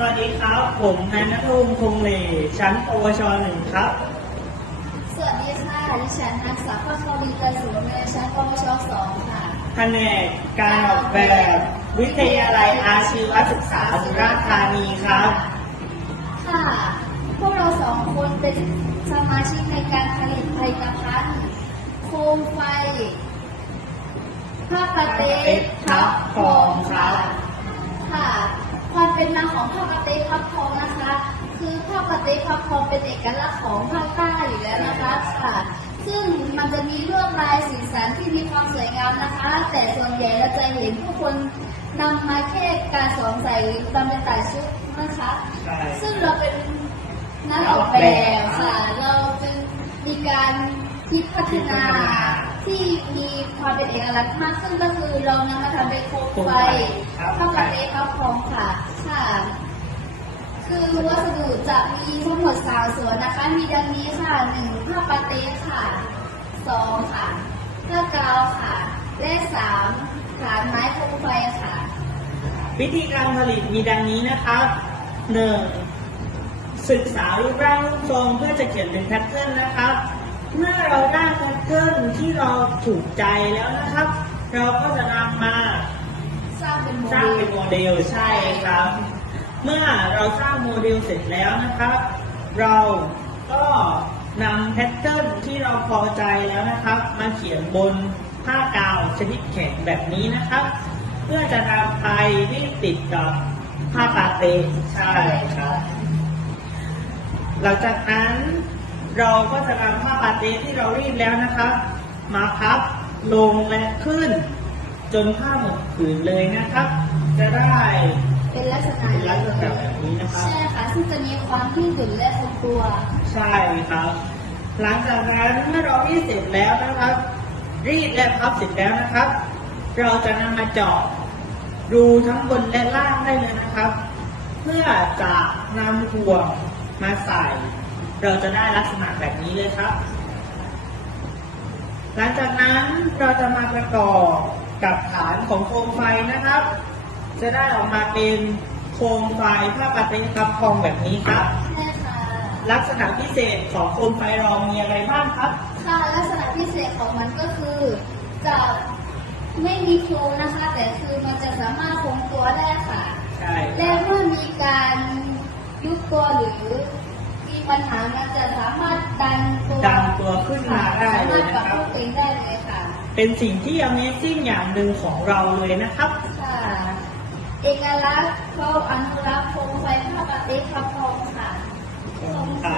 สวัสดีครับ ผมนายณัฐพงศ์คงเหลชั้นปวชหนึ่งครับ สวัสดีค่ะ ดิฉันนักศึกษาภาควิทยาสูงเรียนชั้นปวชสองค่ะแผนกการออกแบบ วิทยาลัยอาชีวศึกษาสุราษฎร์ธานีครับ ค่ะ พวกเราสองคนเป็นสมาชิกในการผลิตผลิตภัณฑ์โคมไฟผ้าปาเต้ทับทองค่ะค่ะ ความเป็นมาของผ้าปาเต้ทับทองนะคะ คือผ้าปาเต้ทับทองเป็นเอกลักษณ์ของภาคใต้อยู่แล้วนะคะค่ะซึ่งมันจะมีลวดลายสีสันที่มีความสวยงามนะคะ แต่ส่วนใหญ่เราจะเห็นผู้คนนำมาแค่การสวมใส่ตามเป็นต่ายชุดนะคะใช่ซึ่งเราเป็นนักออกแบบค่ะ เราเป็นมีการคิดพัฒนา ที่มีความเป็นเอกลักษณ์มากขึ้นก็คือเรานำมาทำเป็นโคมไฟเข้ากับเตข้าวพองค่ะค่ะ คือวัสดุจะมีทั้งหมดสามส่วนนะคะ มีดังนี้ค่ะหนึ่งผ้าปาเต้ค่ะสองค่ะผ้ากาวค่ะ และสามฐานไม้โคมไฟค่ะ วิธีการผลิตมีดังนี้นะครับหนึ่งศึกษารูปร่างรูปทรงเพื่อจะเขียนเป็นแพทเทิร์นนะครับเมื่อเราได้แพ ทเทิร์นที่เราถูกใจแล้วนะครับ เราก็จะนำมาสร้างเป็นโมสร้างเดเป็นลโมเดลใช่ครับ เมื่อเราสร้างโมเดลเสร็จแล้วนะครับ เราก็นำแพทเทิร์นที่เราพอใจแล้วนะครับ มาเขียนบนผ้ากาวชนิดแข็งแบบนี้นะครับ เพื่อจะนำไปที่ติดกับผ้าปาเต้ใช่ครับหลังจากนั้น เราก็จะนำผ้าปาเต้ที่เรารีดแล้วนะครับมาพับลงและขึ้น จนผ้าหมดผืนเลยนะครับ จะได้เป็นลักษณะเป็นลักษณะแบบนี้นะครับ ใช่ค่ะซึ่งจะมีความที่ดุนและคงตัว ใช่ครับ หลังจากนั้นเมื่อเรารีดเสร็จแล้วนะครับ รีดและพับเสร็จแล้วนะครับ เราจะนำมาเจาะรูทั้งบนและล่างได้เลยนะครับ เพื่อจะนำห่วงมาใส่ เราจะได้ลักษณะแบบนี้เลยครับ หลังจากนั้นเราจะมาประกอบกับฐานของโคมไฟนะครับ จะได้ออกมาเป็นโคมไฟผ้าปาเต้ครับทองแบบนี้ครับใช่ค่ะลักษณะพิเศษของโคมไฟรองมีอะไรบ้างครับ ค่ะ ลักษณะพิเศษของมันก็คือจะไม่มีโครงนะคะ แต่คือมันจะสามารถคงตัวได้ค่ะ ใช่คและรับเมื่อมีการยุบตัวหรือ มีปัญหามันจะสามารถดันตัวดันตัวขึ้นมาได้สาเลมารยถปรับนะครับรูปเองได้เลยค่ะ เป็นสิ่งที่ Amazing อย่างหนึ่งของเราเลยนะครับค่ะเอกลักษณ์เขาอนุรักษ์โคมไฟผ้าปาเต้ครับทองค่ะขอบคุณครับ